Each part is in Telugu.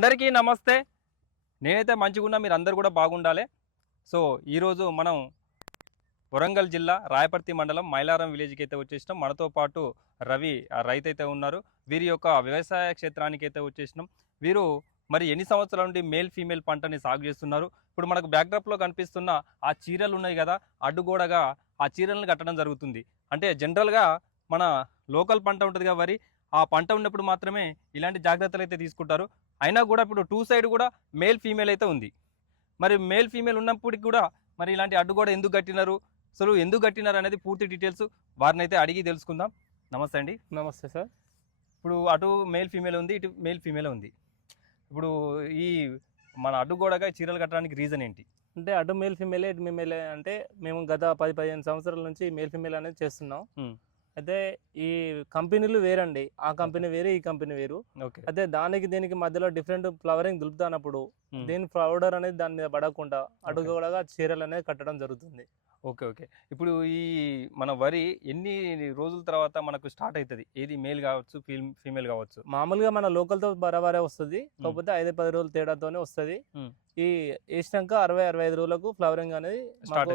అందరికీ నమస్తే. నేనైతే మంచిగున్నా మీరు అందరు కూడా బాగుండాలి. సో ఈరోజు మనం వరంగల్ జిల్లా రాయపర్తి మండలం మైలారం విలేజ్కి అయితే వచ్చేసినాం. మనతో పాటు రవి ఆ రైతు అయితే ఉన్నారు. వీరి యొక్క వ్యవసాయ క్షేత్రానికి అయితే వచ్చేసినాం. వీరు మరి ఎన్ని సంవత్సరాల నుండి మేల్ ఫీమేల్ పంటని సాగు చేస్తున్నారు? ఇప్పుడు మనకు బ్యాక్డ్రాప్లో కనిపిస్తున్న ఆ చీరలు ఉన్నాయి కదా అడ్డుగోడగా ఆ చీరలను కట్టడం జరుగుతుంది. అంటే జనరల్గా మన లోకల్ పంట ఉంటుంది కదా వరి ఆ పంట ఉన్నప్పుడు మాత్రమే ఇలాంటి జాగ్రత్తలు అయితే తీసుకుంటారు. అయినా కూడా ఇప్పుడు టూ సైడ్ కూడా మేల్ ఫీమేల్ అయితే ఉంది. మరి మేల్ ఫీమేల్ ఉన్నప్పటికి కూడా మరి ఇలాంటి అడ్డుగోడ ఎందుకు కట్టినారు? అసలు ఎందుకు కట్టినారు అనేది పూర్తి డీటెయిల్స్ వారిని అయితే అడిగి తెలుసుకుందాం. నమస్తే అండి. నమస్తే సార్. ఇప్పుడు అటు మేల్ ఫీమేల్ ఉంది ఇటు మేల్ ఫీమేల్ ఉంది. ఇప్పుడు ఈ మన అడ్డుగోడగా చీరలు కట్టడానికి రీజన్ ఏంటి? అంటే అటు మేల్ ఫిమేల్ ఇటు ఫిమేల్ అంటే మేము గత పది పదిహేను సంవత్సరాల నుంచి మేల్ ఫిమేల్ అనేది చేస్తున్నాం. అయితే ఈ కంపెనీలు వేరండి. ఆ కంపెనీ వేరు ఈ కంపెనీ వేరు. ఓకే. అయితే దానికి దీనికి మధ్యలో డిఫరెంట్ ఫ్లవరింగ్ దులుపుతానప్పుడు దీని పౌడర్ అనేది దాని మీద పడకుండా అడుగుగా చీరలు అనేది కట్టడం జరుగుతుంది. Okay okay. ఇప్పుడు ఈ మన వరి ఎన్ని రోజుల తర్వాత మనకు స్టార్ట్ అవుతుంది ఏది మేల్ కావచ్చు ఫీమేల్ కావచ్చు? మామూలుగా మన లోకల్తో బరాబరే వస్తుంది. కాకపోతే ఐదు పది రోజుల తేడాతోనే వస్తుంది. Hmm. ఈ వేసినాక అరవై అరవై ఐదు రోజులకు ఫ్లవరింగ్ అనేది.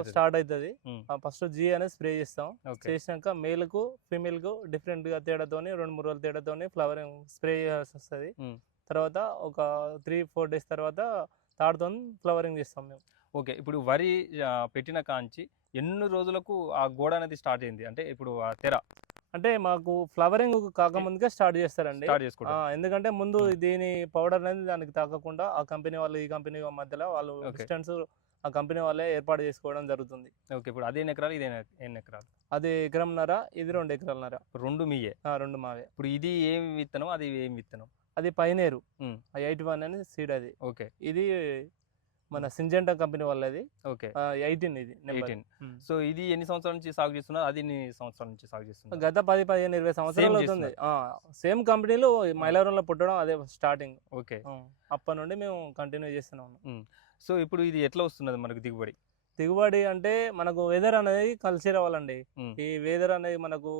స్టార్ట్ అవుతుంది Hmm. ఫస్ట్ జీ అనేది స్ప్రే చేస్తాం. చేసినాక మేల్కు ఫీమేల్కు డిఫరెంట్గా తేడాతోని రెండు మూడు రోజుల తేడాతోని ఫ్లవరింగ్ స్ప్రే చేయాల్సి వస్తుంది. Hmm. తర్వాత ఒక త్రీ ఫోర్ డేస్ తర్వాత తాడుతో ఫ్లవరింగ్ చేస్తాం మేము. ఓకే ఇప్పుడు వరి పెట్టిన కాంచి ఎన్ని రోజులకు ఆ గోడ అనేది స్టార్ట్ అయింది? అంటే ఇప్పుడు ఆ తెర. అంటే మాకు ఫ్లవరింగ్ కాకముందుకే స్టార్ట్ చేస్తారండి. స్టార్ట్ ఎందుకంటే ముందు. దీని పౌడర్ అనేది దానికి తాకకుండా ఆ కంపెనీ వాళ్ళు ఈ కంపెనీ మధ్యలో వాళ్ళు. డిస్టెన్స్ ఆ కంపెనీ వాళ్ళే ఏర్పాటు చేసుకోవడం జరుగుతుంది. ఓకే ఇప్పుడు అదే ఎకరాలు ఇదే ఎన్ని ఎకరాలు? అది ఎకరంన్నర ఇది రెండు ఎకరాలన్నర రెండు మీయే. రెండు మావే. ఇప్పుడు ఇది ఏం విత్తనం అది ఏం విత్తనం? అది పైనేరు. ఎయిట్ వన్ అని సీడ్ అది. ఓకే. ఇది మన సింజెంటా కంపెనీ వాళ్ళది. ఓకే. ఎయిటీన్ ఇది ఎయిటీన్. సో ఇది ఎన్ని సంవత్సరాల నుంచి సాగు చేస్తున్నారు? అది ఎన్ని సంవత్సరాల నుంచి సాగు చేస్తున్నారు? గత పది పదిహేను ఇరవై సంవత్సరాలు అవుతుంది. సేమ్ కంపెనీలో మైలవరంలో పుట్టడం అదే స్టార్టింగ్. ఓకే. అప్పటి నుండి మేము కంటిన్యూ చేస్తున్నాం. సో ఇప్పుడు ఇది ఎట్లా వస్తున్నది మనకు దిగుబడి? దిగుబడి అంటే మనకు వెదర్ అనేది కలిసి రావాలండి. ఈ వెదర్ అనేది మనకు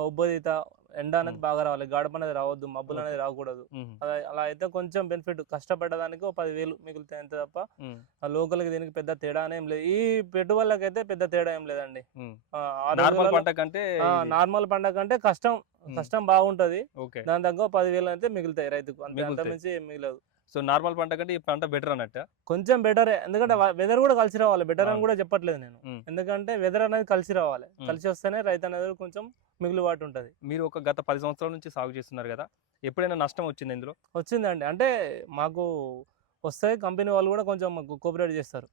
ఉబ్బదీత ఎండ అనేది. బాగా రావాలి గడప అనేది రావద్దు మబ్బులు. అనేది రాకూడదు. అలా- అయితే కొంచెం బెనిఫిట్ కష్టపడ్డదానికి ఒక పదివేలు మిగులుతాయి అంతే తప్ప లోకల్కి దీనికి పెద్ద తేడా ఏం లేదు. ఈ పెట్టుబడులకైతే పెద్ద తేడా ఏం లేదండి. నార్మల్ పంట కంటే నార్మల్ పంట కంటే కష్టం కష్టం బాగుంటది. దాని తగ్గ పదివేలు అయితే మిగులుతాయి రైతుకు. అంతే. మించి మిగలదు. సో నార్మల్ పంట కంటే ఈ పంట బెటర్ అన్నట్ట? కొంచెం బెటర్. ఎందుకంటే వెదర్ కూడా కలిసి రావాలి. బెటర్ అని. కూడా చెప్పట్లేదు నేను. ఎందుకంటే వెదర్ అనేది కలిసి రావాలి. కలిసి వస్తేనే రైతు అనేది కొంచెం మిగులుబాటు ఉంటది. మీరు ఒక గత పది సంవత్సరాల నుంచి సాగు చేస్తున్నారు కదా ఎప్పుడైనా నష్టం వచ్చింది ఇందులో? వచ్చిందండి. అంటే మాకు వస్తాయి కంపెనీ వాళ్ళు కూడా కొంచెం మాకు కోఆపరేట్ చేస్తారు.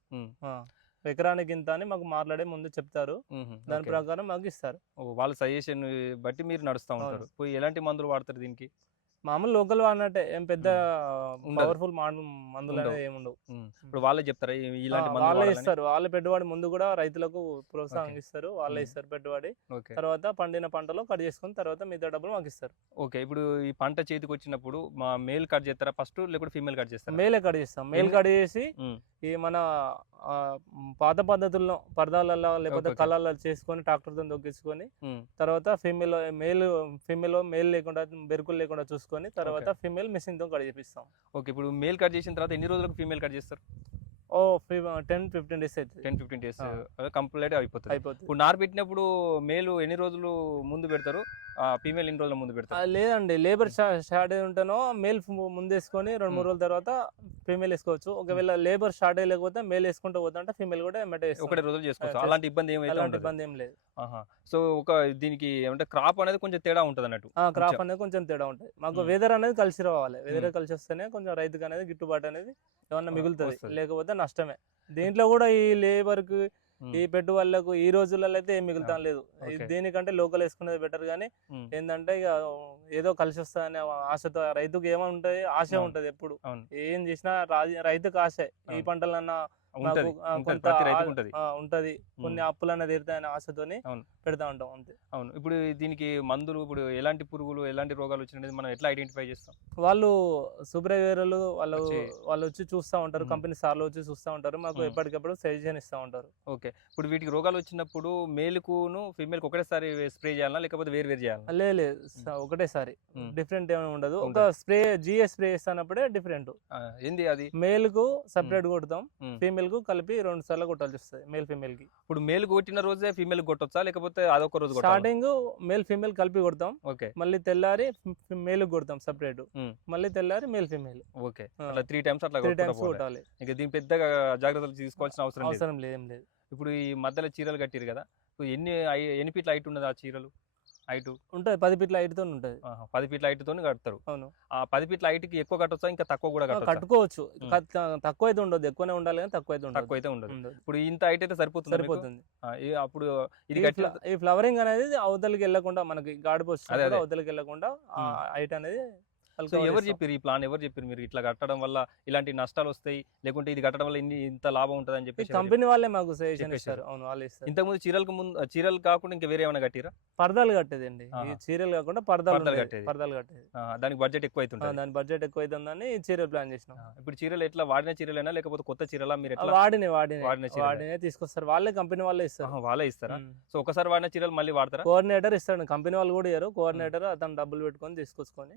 ఎకరానికి ఇంత అని మాకు మాట్లాడే ముందు చెప్తారు. దాని. ప్రకారం మాకు ఇస్తారు. వాళ్ళ సజెషన్ బట్టి మీరు నడుస్తూ ఉంటారు. ఎలాంటి మందులు వాడతారు దీనికి? మామూలు లోకల్ వాడినట్టే ఏం పెద్ద. పవర్ఫుల్ మందులు. అనేది ఏమి ఉండవు. ఇప్పుడు వాళ్ళే చెప్తారా ఇలాంటి వాళ్ళే? ఇస్తారు వాళ్ళే పెట్టుబడి ముందు కూడా రైతులకు ప్రోత్సాహం. ఇస్తారు వాళ్ళే. ఇస్తారు పెట్టుబడి తర్వాత పండిన పంటలో కట్ చేసుకుని తర్వాత మిగతా డబ్బులు మాకు ఇస్తారు ఓకే ఇప్పుడు ఈ పంట చేతికి వచ్చినప్పుడు మా మేల్ కట్ చేస్తారా ఫస్ట్ లేకపోతే ఫీమేల్ కట్ చేస్తారా మేలే కట్ చేస్తాం మేల్ కట్ చేసి. ఈ మన పాత పద్ధతుల్లో పరదాలలో లేకపోతే. కళ్ళల్లో చేసుకొని ట్రాక్టర్తో దొక్కించుకొని. తర్వాత ఫీమేల్ మేల్ ఫీమేల్ మేల్ లేకుండా బెరుకులు లేకుండా చూసుకొని తర్వాత ఫీమేల్ మిషన్తో కట్ చేపిస్తాం. ఓకే ఇప్పుడు మేల్ కట్ చేసిన తర్వాత ఎన్ని రోజులకు ఫీమేల్ కట్ చేస్తారు? ఓ టెన్ ఫిఫ్టీన్ డేస్ అవుతుంది టెన్ ఫిఫ్టీన్ డేస్. కంప్లీట్ అయిపోతుంది. అయిపోతుంది. ఇప్పుడు నారు పెట్టినప్పుడు మేలు ఎన్ని రోజులు ముందు పెడతారు? ఫీమేల్ ఎన్ని రోజుల ముందు పెడతారు? లేదండి లేబర్ అయి ఉంటేనో మేల్ ముందు వేసుకొని రెండు మూడు. రోజుల తర్వాత ఫీమేల్ వేసుకోవచ్చు. ఒకవేళ లేబర్ స్టార్ట్ అయ్యలేకపోతే మేల్ వేసుకుంటూ పోతా అంటే ఫీమేల్ కూడా ఎమ్మటే. ఒకటే రోజులు చేసుకోవచ్చు. అలాంటి ఇబ్బంది ఏమైతే అలాంటి ఇబ్బంది ఏం లేదు. సో ఒక దీనికి ఏమంటే క్రాప్ అనేది కొంచెం తేడా ఉంటుంది అన్నట్టు. ఆ క్రాప్ అనేది కొంచెం తేడా ఉంటుంది. మాకు. వెదర్ అనేది కలిసి రావాలి. వెదర్. కలిసి వస్తేనే కొంచెం రైతుకి అనేది గిట్టుబాటు అనేది ఏమన్నా మిగులుతుంది. లేకపోతే నష్టమే. దీంట్లో కూడా ఈ లేబర్ ఈ పెట్టుబడులకు ఈ రోజులలో అయితే ఏం మిగులుతాం లేదు. దీనికంటే లోకల్ వేసుకునేది బెటర్ కానీ. ఏంటంటే ఇక ఏదో కలిసి వస్తుందనే ఆశతో రైతుకు ఏముంటది ఆశ. ఉంటది ఎప్పుడు. ఏం చేసినా రైతుకు ఆశే. ఈ. పంటలన్నా ఉంటది. కొన్ని. అప్పులన్న తీరుతాయనే ఆశతోని పెడతా ఉంటాం అంతే. అవును. ఇప్పుడు దీనికి మందులు ఇప్పుడు ఎలాంటి పురుగులు ఎలాంటి రోగాలు వచ్చినది మనం ఎట్లా ఐడెంటిఫై చేస్తాం? వాళ్ళు సూపర్వైజర్లు వాళ్ళు వాళ్ళు వచ్చి చూస్తూ ఉంటారు. కంపెనీ సార్లు వచ్చి చూస్తూ ఉంటారు మాకు. ఎప్పటికప్పుడు సజెషన్ ఇస్తూ ఉంటారు. ఓకే. ఇప్పుడు వీటికి రోగాలు వచ్చినప్పుడు మేలుకును ఫీమేల్కి ఒకటేసారి స్ప్రే చేయాలా లేకపోతే వేరు వేరు చేయాలా లే లే. స- ఒకటేసారి. డిఫరెంట్ ఏమి ఉండదు. ఒక. స్ప్రే జిఎస్ స్ప్రే చేస్తున్నప్పుడే డిఫరెంట్ ఏంది అది? మేల్కు సపరేట్ కొడతాం. ఫీమేల్కు కలిపి రెండు సార్లు కొట్టాల్సి వస్తుంది మేల్ ఫీమేల్కి. ఇప్పుడు మేలు కొట్టిన రోజే ఫీమేల్ కొట్టొచ్చా లేకపోతే అదొక రోజు? స్టార్టింగ్ మేల్ ఫీమేల్ కలిపి కొడతాం. ఓకే. మళ్ళీ తెల్లారి మేల్ కొడతాం సపరేట్. మళ్ళీ తెల్లారి మేల్ ఫీమేల్ ఓకే. ఆ. అట్లా త్రీ టైమ్స్ అట్లా త్రీ టైమ్స్. కొట్టాలి. ఇక దీని పెద్దగా జాగ్రత్తలు తీసుకోవాల్సిన అవసరం లేదు. అవసరం లేదు ఇప్పుడు ఈ మధ్యలో చీరలు కట్టిరు కదా. ఎన్ని ఎన్ని ఫీట్ల హైట్ ఉన్నది ఆ చీరలు? హైట్. ఉంటుంది. పది ఫీట్ల హైట్తో ఉంటుంది పది ఫీట్ల హైట్ తోని కడతారు. అవును. ఆ పది ఫీట్ల హైట్కి ఎక్కువ కట్టొచ్చా? ఇంకా తక్కువ కూడా కట్టుకోవచ్చు. తక్కువ అయితే ఉండదు ఎక్కువనే ఉండాలి కానీ తక్కువ అయితే ఉండదు తక్కువ అయితే ఉండదు. ఇప్పుడు ఇంత హైట్ అయితే సరిపోతుంది సరిపోతుంది. అప్పుడు ఇది ఈ ఫ్లవరింగ్ అనేది అవతలకి వెళ్ళకుండా మనకి గాడి అదే, అదే. పోస్ట్ అవతలకి వెళ్ళకుండా మ్మ్. హైట్ అనేది సో ఎవరు. చెప్పారు ఈ ప్లాన్ ఎవరు చెప్పారు మీరు ఇట్లా కట్టడం వల్ల ఇలాంటి నష్టాలు వస్తాయి లేకుంటే ఇది కట్టడం వల్ల ఇన్ని ఇంత లాభం ఉంటుంది అని ఎవరు కంపెనీ వాళ్ళే మాకు సజెషన్. ఇస్తారు అవును వాళ్ళు? ఇస్తారు ఇంతకుముందు చీరలకు ముందు చీరలు కాకుండా ఇంకా వేరే ఏమైనా కట్టిరా పరదాలు కట్టేదండి ఈ ఆహా. చీరలు కాకుండా పరదాలు. కట్టేది. పరదాలు కట్టేది దానికి బడ్జెట్ ఎక్కువ ఆ, అవుతుంటుంది దాని బడ్జెట్ ఎక్కువ అవుతుందని చీరలు ప్లాన్ చేసినాం ఇప్పుడు చీరలు ఎట్లా వాడిన చీరలైనా లేకపోతే కొత్త చీరలా మీరు వాడిని వాడిని వాడిన. వాడినే తీసుకొస్తారు వాళ్ళే కంపెనీ వాళ్ళే ఇస్తారు వాళ్ళే ఇస్తారా. సో ఒకసారి వాడిన చీరలు మళ్ళీ వాడతారా కోఆర్డినేటర్ ఇస్తాడు కంపెనీ వాళ్ళు కూడా ఇయ్యరు కోఆర్డినేటర్ అతను డబ్బులు పెట్టుకొని తీసుకొచ్చుకొని.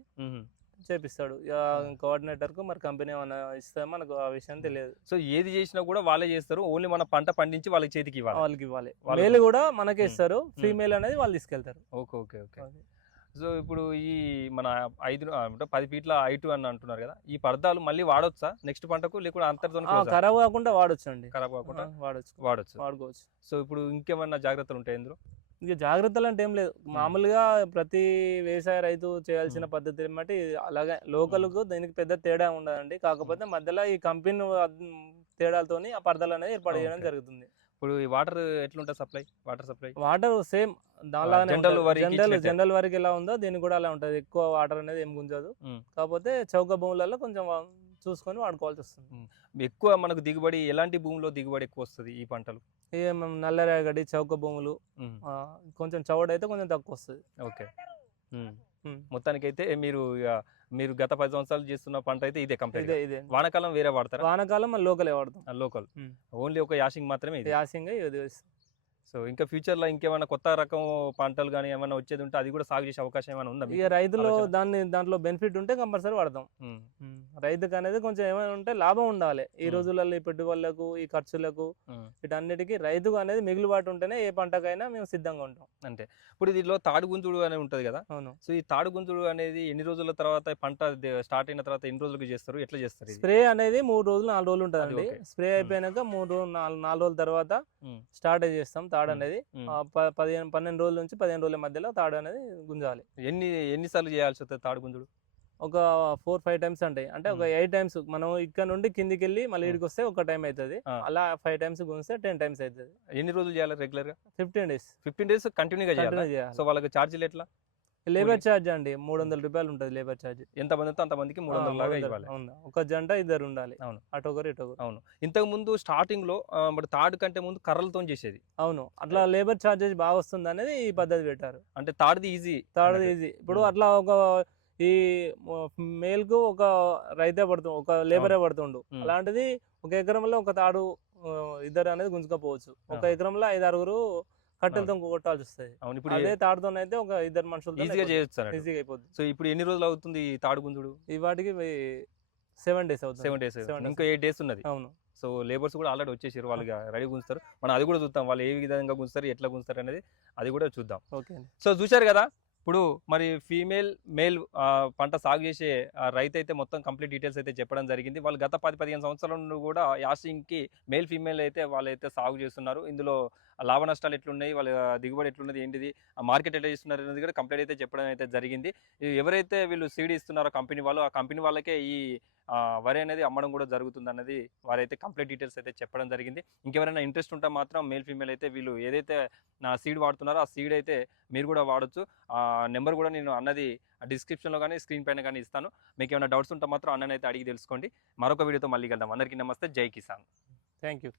చేపిస్తాడు. ఇక కోఆర్డినేటర్కు మరి కంపెనీ ఏమైనా ఇస్తే మనకు ఆ విషయం తెలియదు. సో ఏది చేసినా కూడా వాళ్ళే చేస్తారు. ఓన్లీ మన పంట పండించి వాళ్ళకి చేతికి ఇవ్వాలి. వాళ్ళకి ఇవ్వాలి. మేల్ కూడా మనకే. ఇస్తారు. ఫీమేల్ అనేది వాళ్ళు తీసుకెళ్తారు. Okay okay okay. సో ఇప్పుడు ఈ మన ఐదు అంటే పది ఫీట్ల ఐటు అని అంటున్నారు కదా ఈ పర్దాలు మళ్ళీ వాడొచ్చా? నెక్స్ట్ పంటకు లేకుంటే అంతటితో ఆ, ఖరాబ్ కాకుండా వాడొచ్చు అండి ఖరాబ్ కాకుండా వాడొచ్చు. వాడొచ్చు. వాడుకోవచ్చు. సో ఇప్పుడు ఇంకేమన్నా జాగ్రత్తలు ఉంటాయి ఇందులో? ఇక జాగ్రత్తలు అంటే ఏం లేదు. మామూలుగా ప్రతి వ్యవసాయ రైతు చేయాల్సిన. పద్ధతి బట్టి అలాగే లోకల్కు దీనికి పెద్ద తేడా ఉండదండి. కాకపోతే మధ్యలో ఈ కంపెనీ తేడాలతోని ఆ పరదలు అనేది ఏర్పాటు చేయడం. జరుగుతుంది. ఇప్పుడు ఈ వాటర్ ఎట్లుంటుంది supply? Water supply? Water same దానిలాగానే general general వరకు ఎలా ఉందో దీనికి కూడా అలా ఉంటుంది. ఎక్కువ వాటర్ అనేది ఏం గుంజదు. కాకపోతే చౌక భూములలో కొంచెం చూసుకొని వాడుకోవాల్సి వస్తుంది. ఎక్కువ మనకు దిగుబడి ఎలాంటి భూమిలో దిగుబడి ఎక్కువ వస్తుంది ఈ పంటలు? మేము నల్లరేగడి చౌక భూములు కొంచెం చౌడైతే కొంచెం తక్కువ వస్తుంది. ఓకే. మ్మ్. మొత్తానికైతే మీరు మీరు గత పది సంవత్సరాలు చేస్తున్న పంట అయితే ఇదే కంపెనీ ఇదే వానాకాలం వేరే వాడతారా? వానాకాలం లోకలే వాడతాం. లోకల్. ఓన్లీ ఒక యాసింగ్ మాత్రమే ఇది? యాసింగా ఇది. సో ఇంకా ఫ్యూచర్లో ఇంకేమైనా కొత్త రకం పంటలు కానీ ఏమైనా వచ్చేది ఉంటే అది కూడా సాగు చేసే అవకాశం ఏమైనా ఉందా? ఇక రైతులు? దాన్ని దాంట్లో బెనిఫిట్ ఉంటే కంపల్సరీ వాడతాం మ్మ్. రైతుకు అనేది కొంచెం ఏమైనా ఉంటే లాభం ఉండాలి ఈ. రోజులలో ఈ పెట్టుబడులకు ఈ ఖర్చులకు. వీటన్నిటికీ రైతుకు అనేది మిగులుబాటు ఉంటేనే ఏ పంటకైనా మేము సిద్ధంగా ఉంటాం అంటే ఇప్పుడు దీనిలో తాడు గుంజుడు అనేది ఉంటది కదా అవును సో ఈ తాడు గుంజుడు అనేది ఎన్ని రోజుల తర్వాత పంట స్టార్ట్ అయిన తర్వాత ఎన్ని రోజులకు చేస్తారు ఎట్లా చేస్తారు? స్ప్రే అనేది మూడు రోజులు నాలుగు రోజులు ఉంటుందండి ఓకే. స్ప్రే అయిపోయినాక మూడు రోజులు నాలుగు నాలుగు రోజుల తర్వాత. స్టార్ట్ చేస్తాం తాడు. అనేది పదిహేను పన్నెండు రోజుల నుంచి పదిహేను రోజుల మధ్యలో తాడు అనేది గుంజాలి. ఎన్ని ఎన్నిసార్లు చేయాల్సి వస్తుంది తాడు గుంజుడు? ఒక ఫోర్ ఫైవ్ టైమ్స్ ఉంటాయి అంటే ఒక. Eight times. మనం ఇక్కడ నుండి కిందికి వెళ్ళి మళ్ళీ. ఇక్కడికి వస్తే ఒక టైం అవుతుంది. అలా ఫైవ్ టైమ్స్ గుంజితే టెన్ టైమ్స్ అవుతుంది ఎన్ని రోజులు చేయాలి రెగ్యులర్గా ఫిఫ్టీన్ డేస్. ఫిఫ్టీన్ డేస్ కంటిన్యూగా చేయాలి? కంటిన్యూ చేయాలి. సో వాళ్ళకి ఛార్జీలు ఎట్లా? లేబర్ ఛార్జ్ అండి. మూడు వందల రూపాయలు ఉంటుంది లేబర్ ఛార్జ్. ఎంత మంది అంత మందికి మూడు వందల లాగా ఇవ్వాలి. అవును. ఒక జంట ఇద్దరు ఉండాలి. అవును. అటు ఒకరు ఇటు ఒకరు. అవును. ఇంతకు ముందు స్టార్టింగ్లో మరి తాడు కంటే ముందు కర్రలతో చేసేది. అవును. అట్లా లేబర్ ఛార్జెస్ బాగా వస్తుంది అనేది ఈ పద్ధతి పెట్టారు. అంటే తాడుది ఈజీ. Third easy. ఇప్పుడు. అట్లా ఒక ఈ మేల్కు ఒక రైతే పడుతుంది ఒక లేబరే పడుతుండు. అలాంటిది ఒక ఎకరంలో ఒక తాడు ఇద్దరు అనేది గుంజుకపోవచ్చు. ఒక. ఎకరంలో ఐదు ఆరుగురు కట్టెలతో కొట్టాల్సి వస్తుంది అవును ఇప్పుడు అదే తాడుతో అయితే ఒక ఇద్దరు మనుషులతో ఈజీగా చేయొచ్చు. ఈజీగా అయిపోతుంది సో ఇప్పుడు ఎన్ని రోజులు అవుతుంది ఈ తాడు గుంజుడు? ఈ వాటికి సెవెన్ డేస్ అవుతుంది. Seven days. ఇంకా ఎయిట్ డేస్ ఉన్నది. అవును. సో లేబర్స్ కూడా ఆల్రెడీ వచ్చేసారు వాళ్ళు రెడీ గుంచుతారు మనం అది కూడా చూద్దాం వాళ్ళు ఏ విధంగా గుంచుతారు ఎట్లా గుంచుతారు అనేది అది కూడా చూద్దాం. ఓకే సో చూశారు కదా? ఇప్పుడు మరి ఫీమేల్ మేల్ పంట సాగు చేసే రైతు అయితే మొత్తం కంప్లీట్ డీటెయిల్స్ అయితే చెప్పడం జరిగింది. వాళ్ళు గత పది పదిహేను సంవత్సరాల నుండి కూడా యాసింగ్కి మేల్ ఫీమేల్ అయితే వాళ్ళు అయితే సాగు చేస్తున్నారు. ఇందులో లాభ నష్టాలు ఎట్లున్నాయి వాళ్ళ దిగుబడి ఎట్లున్నది ఏంటిది మార్కెట్ ఎట్లా చేస్తున్నారు అనేది కూడా కంప్లీట్ అయితే చెప్పడం అయితే జరిగింది. ఎవరైతే వీళ్ళు సీడ్ ఇస్తున్నారో కంపెనీ వాళ్ళు ఆ కంపెనీ వాళ్ళకే ఈ వరి అనేది అమ్మడం కూడా జరుగుతుంది అన్నది వారైతే కంప్లీట్ డీటెయిల్స్ అయితే చెప్పడం జరిగింది. ఇంకెవరైనా ఇంట్రెస్ట్ ఉంటే మాత్రం మేల్ ఫీమేల్ అయితే వీళ్ళు ఏదైతే నా సీడ్ వాడుతున్నారో ఆ సీడ్ అయితే మీరు కూడా వాడొచ్చు. ఆ నెంబర్ కూడా నేను అన్నది డిస్క్రిప్షన్లో కానీ స్క్రీన్ పైన కానీ ఇస్తాను. మీకు ఏమైనా డౌట్స్ ఉంటే మాత్రం అన్ననైతే అడిగి తెలుసుకోండి. మరొక వీడియోతో మళ్ళీ కలుద్దాం. అందరికీ నమస్తే. జై కిసాన్. Thank you.